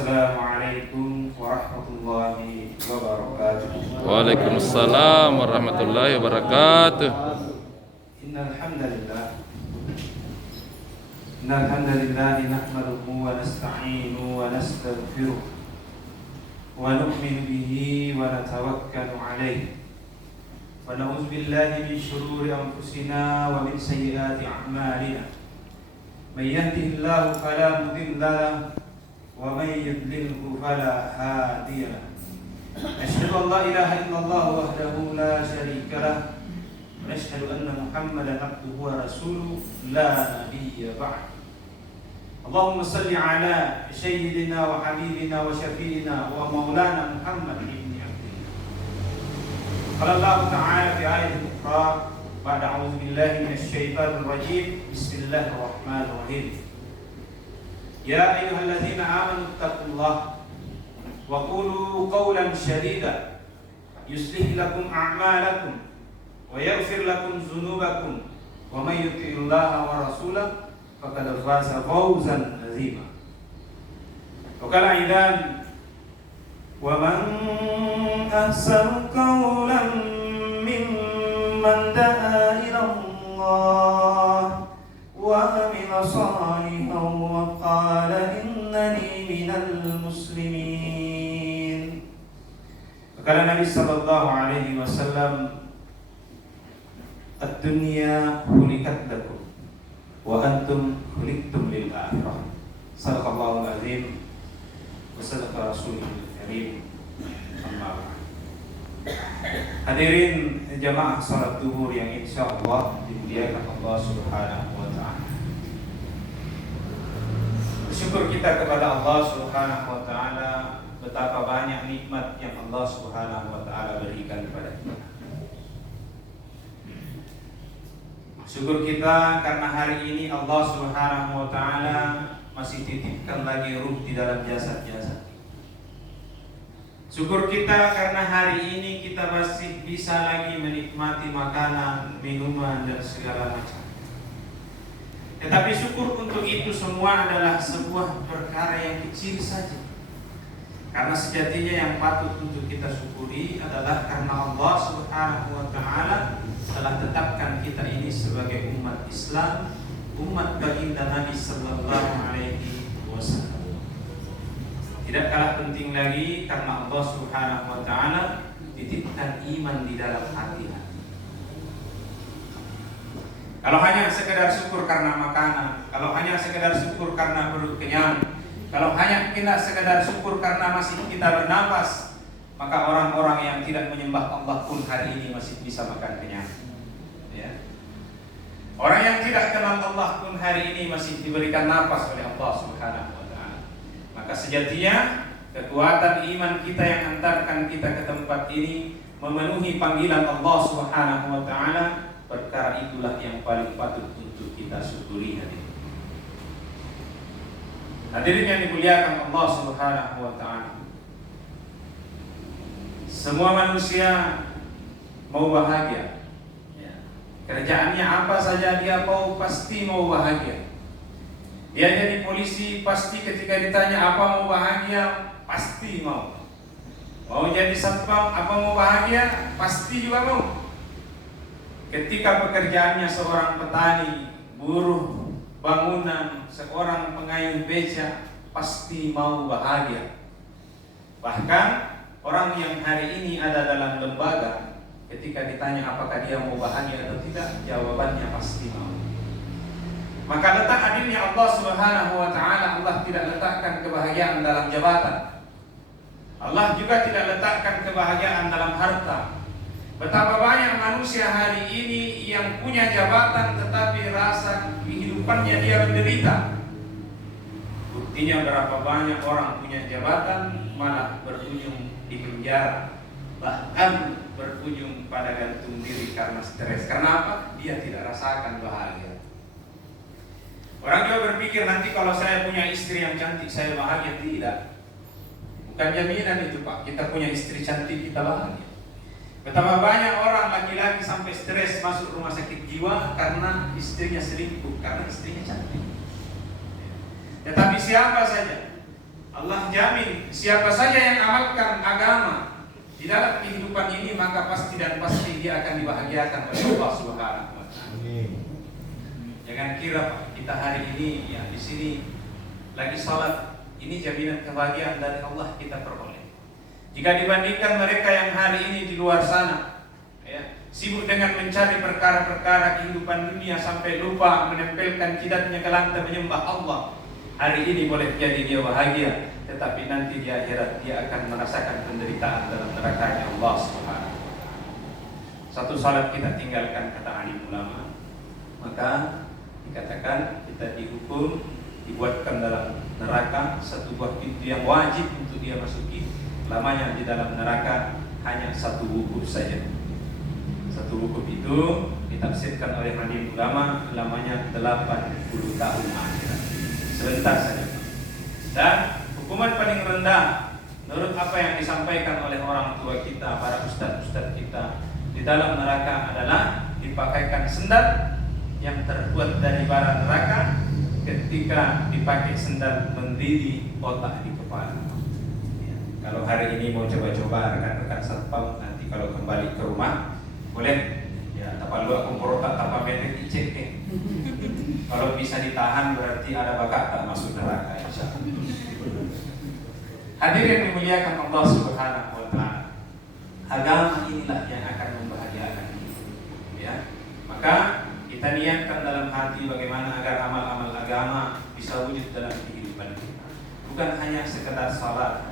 Assalamualaikum warahmatullahi wabarakatuh. Waalaikumsalam warahmatullahi wabarakatuh. Innal hamdalillah nahmaduhu wa nasta'inu wa nastaghfiruh wa nu'minu bihi wa natawakkalu alayhi wa na'udzu billahi min shururi anfusina wa min sayyiati a'malina. May yahdihillahu fala mudilla lahu wa may yudlilhu fala hadiya lahu. Asyhadu an la ilaha illallah wahdahu la syarika lahu wa asyhadu anna Muhammadan abduhu wa rasuluhu la nabiyya ba'd. Allahumma salli ala sayyidina wa habibina wa syafi'ina wa maulana Muhammad ibn Abdillah. Qala Allah ta'ala fi ayatin ukhra ba'da a'udzu billahi minasy syaithanir rajim. Bismillahirrahmanirrahim. Ya ayyuhalladzina amanu taqullaha wa qulu qawlan sadida yuslih lakum a'malakum wa yaghfir lakum dzunubakum wa may yuti'illaha wa rasulahu faqad faza fawzan 'azima. Wa qala aidan wa man ahsanu qawlan mimman da'a ila Allah wa amila salihan wa qala innani minal muslimin. Kata Nabi sallallahu alaihi wasallam, ad-dunya khuliqat lakum wa antum khuliqtum lil akhirah. Shadaqallahul azim wa sadaqa rasulul karim. Amma ba'd. Hadirin jamaah salat zuhur yang insyaallah dimuliakan Allah Subhanahu wa taala. Bersyukur kita kepada Allah Subhanahu wa taala betapa banyak nikmat yang Allah Subhanahu wa taala berikan kepada kita. Syukur kita karena hari ini Allah Subhanahu wa taala masih titipkan lagi ruh di dalam jasad-jasad. Syukur kita karena hari ini kita masih bisa lagi menikmati makanan, minuman dan segala macam. Tetapi syukur untuk itu semua adalah sebuah perkara yang kecil saja. Karena sejatinya yang patut untuk kita syukuri adalah karena Allah Subhanahu wa taala telah tetapkan kita ini sebagai umat Islam, umat baginda Nabi sallallahu alaihi wasallam. Tidak kalah penting lagi karena Allah Subhanahu wa taala titipkan iman di dalam hati. Kalau hanya sekedar syukur karena makanan, kalau hanya sekedar syukur karena perut kenyang, kalau hanya kita sekedar syukur karena masih kita bernapas, maka orang-orang yang tidak menyembah Allah pun hari ini masih bisa makan kenyang. Ya. Orang yang tidak kenal Allah pun hari ini masih diberikan napas oleh Allah Subhanahu wa taala. Maka sejatinya kekuatan iman kita yang antarkan kita ke tempat ini memenuhi panggilan Allah Subhanahu wa taala. Perkara itulah yang paling patut untuk kita syukuri hari ini. Hadirin yang dimuliakan Allah Subhanahu wa taala. Semua manusia mau bahagia. Ya. Kerjaannya apa saja dia mau, pasti mau bahagia. Dia jadi polisi, pasti ketika ditanya apa mau bahagia, pasti mau. Mau jadi satpam, apa mau bahagia, pasti juga mau. Ketika pekerjaannya seorang petani, buruh bangunan, seorang pengayuh beca, pasti mau bahagia. Bahkan orang yang hari ini ada dalam lembaga, ketika ditanya apakah dia mau bahagia atau tidak, jawabannya pasti mau. Maka letak adilnya Allah Subhanahu wa taala, Allah tidak letakkan kebahagiaan dalam jabatan. Allah juga tidak letakkan kebahagiaan dalam harta. Betapa banyak manusia hari ini yang punya jabatan tetapi rasa kehidupannya dia menderita. Buktinya berapa banyak orang punya jabatan malah berujung di penjara, bahkan berujung pada gantung diri karena stres. Karena apa? Dia tidak rasakan bahagia. Orang juga berpikir nanti kalau saya punya istri yang cantik saya bahagia. Tidak. Bukan jaminan itu Pak. Kita punya istri cantik kita bahagia. Betapa banyak orang laki-laki sampai stres masuk rumah sakit jiwa karena istrinya selingkuh, karena istrinya cantik. Tetapi siapa saja Allah dijamin siapa saja yang amalkan agama di dalam kehidupan ini, maka pasti dan pasti dia akan dibahagiakan oleh Allah Subhanahu wa taala. Jangan kira kita hari ini ya di sini lagi salat, ini jaminan kebahagiaan dari Allah kita peroleh. Jika dibandingkan mereka yang hari ini di luar sana ya, sibuk dengan mencari perkara-perkara kehidupan dunia sampai lupa menempelkan jidatnya ke lantai menyembah Allah. Hari ini boleh jadi dia bahagia, tetapi nanti di akhirat dia akan merasakan penderitaan dalam nerakanya Allah Subhanahu wa taala. Satu salat kita tinggalkan, kata alim ulama, maka dikatakan kita dihukum, dibuatkan dalam neraka satu buah pintu yang wajib untuk dia masuki. Lamanya di dalam neraka hanya satu wukuf saja. Satu wukuf itu ditafsirkan oleh alim ulama lamanya 80 tahun akhirat. Sebentar saja. Dan hukuman paling rendah menurut apa yang disampaikan oleh orang tua kita, para ustaz-ustaz kita di dalam neraka adalah dipakaikan sendal yang terbuat dari bara neraka. Ketika dipakai sendal mendidih otak di kepala. Ya. Kalau hari ini mau coba-coba rekan-rekan satpam, nanti kalau kembali ke rumah boleh ya tapal lu aku merotak tanpa pendek dicek. Kalau bisa ditahan berarti ada bakat tak masuk neraka, insyaallah. Hadirin dimuliakan Allah Subhanahu wa taala. Agama inilah yang akan membahagiakan kita. Ya. Maka kita niatkan dalam hati bagaimana agar amal-amal agama bisa wujud dalam kehidupan kita. Bukan hanya sekedar salat,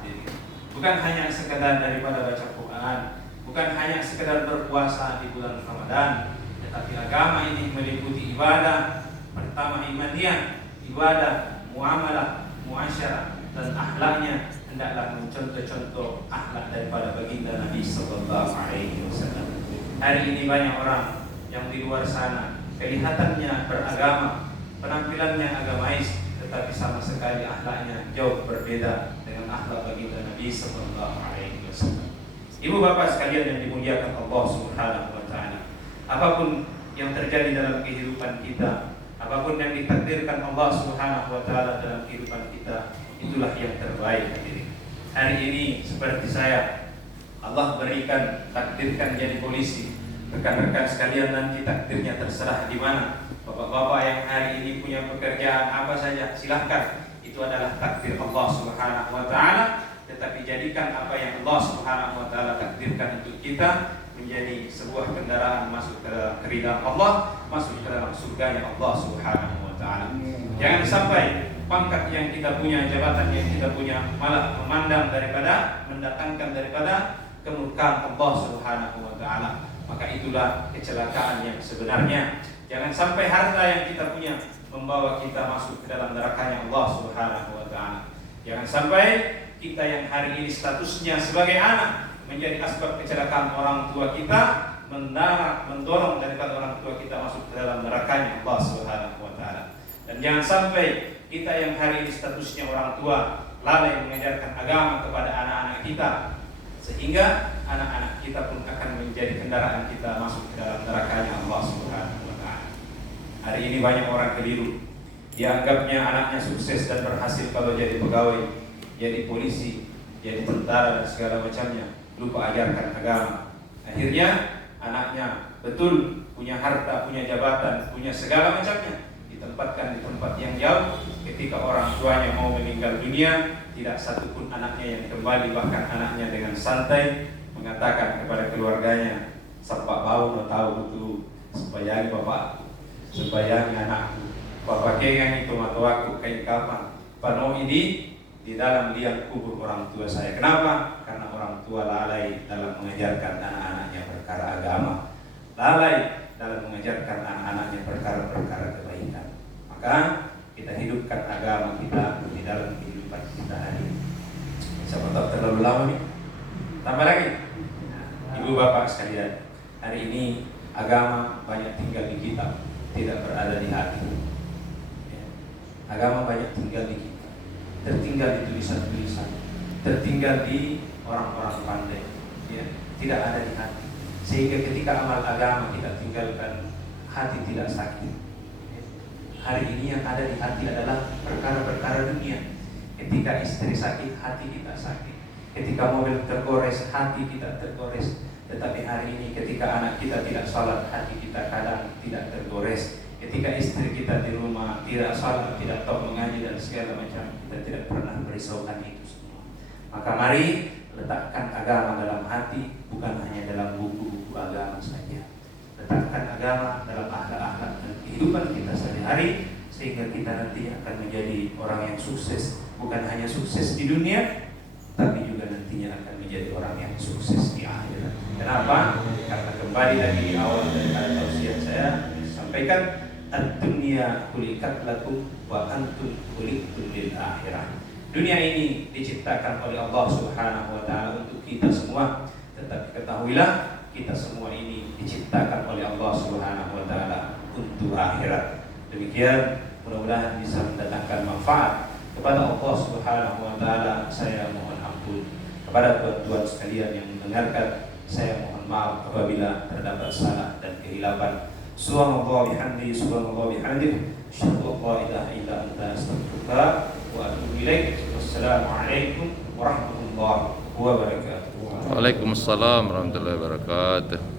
bukan hanya sekedar daripada baca Quran, bukan hanya sekedar berpuasa di bulan Ramadan, tetapi agama ini meliputi ibadah. Pertama imaniyah, ibadah, muamalah, muasyarah, dan akhlaknya hendaklah mencontoh-contoh akhlak daripada baginda Nabi sallallahu alaihi wasallam. Hari ini banyak orang yang di luar sana kelihatannya beragama, penampilannya agamais, tetapi sama sekali akhlaknya jauh berbeda dengan akhlak baginda Nabi sallallahu alaihi wasallam. Ibu bapak sekalian yang dimuliakan Allah Subhanahu wa taala, apapun yang terjadi dalam kehidupan kita, apapun yang ditakdirkan Allah Subhanahu wa taala dalam kehidupan kita, itulah yang terbaik. Hari ini seperti saya, Allah berikan takdirkan jadi polisi. Rekan-rekan sekalian, nanti takdirnya terserah di mana. Bapak-bapak yang hari ini punya pekerjaan apa saja, silahkan. Itu adalah takdir Allah Subhanahu wa taala. Tetapi jadikan apa yang Allah Subhanahu wa taala takdirkan untuk kita menjadi sebuah kendaraan masuk ke dalam keridhaan Allah, masuk ke dalam surganya Allah Subhanahu wa taala. Jangan sampai pangkat yang kita punya, jabatan yang kita punya malah mendatangkan daripada kemurkaan Allah Subhanahu wa taala. Maka itulah kecelakaan yang sebenarnya. Jangan sampai harta yang kita punya membawa kita masuk ke dalam nerakanya Allah Subhanahu wa taala. Jangan sampai kita yang hari ini statusnya sebagai anak menjadi asbab kecelakaan orang tua kita, mendorong daripada orang tua kita masuk ke dalam nerakanya Allah Subhanahu wa taala. Dan jangan sampai kita yang hari ini statusnya orang tua lalai mengajarkan agama kepada anak-anak kita, sehingga anak-anak kita pun akan menjadi kendaraan kita masuk ke dalam nerakanya Allah Subhanahu wa taala. Hari ini banyak orang keliru. Dianggapnya anaknya sukses dan berhasil kalau jadi pegawai, jadi polisi, jadi tentara dan segala macamnya, lupa ajarkan agama. Akhirnya anaknya betul punya harta, punya jabatan, punya segala macamnya, ditempatkan di tempat yang jauh. Ketika orang tuanya mau meninggal dunia, tidak satupun anaknya yang kembali, bahkan anaknya dengan santai mengatakan kepada keluarganya, "Sampai bau tahu betul, supaya bapak, supaya anakku, bapak kengan itu atau aku kain kapan, penuh ini di dalam liang kubur orang tua saya." Kenapa? Karena orang tua lalai dalam mengajarkan anak-anaknya perkara agama, lalai dalam mengajarkan anak-anaknya perkara-perkara kebaikan. Maka kita hidupkan agama kita di dalam kehidupan kita hari ini. Siapa tahu terlalu lama nih? Tambah lagi. Ibu bapak sekalian, hari ini agama banyak tinggal di kita, tidak berada di hati. Agama banyak tinggal di kita, tertinggal di tulisan-tulisan, tertinggal di orang-orang pandai, ya, tidak ada di hati. Sehingga ketika amal agama kita tinggalkan, hati tidak sakit. Hari ini yang ada di hati adalah perkara-perkara dunia. Ketika istri sakit, hati kita sakit. Ketika mobil tergores, hati kita tergores. Tetapi hari ini ketika anak kita tidak salat, hati kita kadang tidak tergores. Ketika istri kita di rumah tidak salat, tidak tahu mengaji dan segala macam, kita tidak pernah merisaukan itu semua. Maka mari letakkan agama dalam hati, bukan hanya dalam buku-buku agama saja. Letakkan agama dalam akhlak-akhlak dan kehidupan kita sehari-hari, sehingga kita nanti akan menjadi orang yang sukses. Bukan hanya sukses di dunia, tapi juga nantinya akan menjadi orang yang sukses di akhirat. Kenapa? Karena kembali lagi di awal daripada tausiah saya sampaikan, ad-dunya khuliqat lakum wa antum khuliqtum lil akhirah. Dunia ini diciptakan oleh Allah Subhanahu wa taala untuk kita semua, tetapi ketahuilah kita semua ini diciptakan oleh Allah Subhanahu wa taala untuk akhirat. Demikian, mudah-mudahan bisa mendatangkan manfaat kepada Allah Subhanahu wa taala. Saya mohon ampun kepada tuan-tuan sekalian yang mendengarkan. Saya mohon maaf apabila terdapat salah dan kehilapan. Subhanallah bihamdi, subhanallah bihamdi, asyhadu an la ilaha illa anta, astaghfiruka wa atubu ilaik. Wassalamualaikum warahmatullahi wabarakatuh. Waalaikumsalam warahmatullahi wabarakatuh.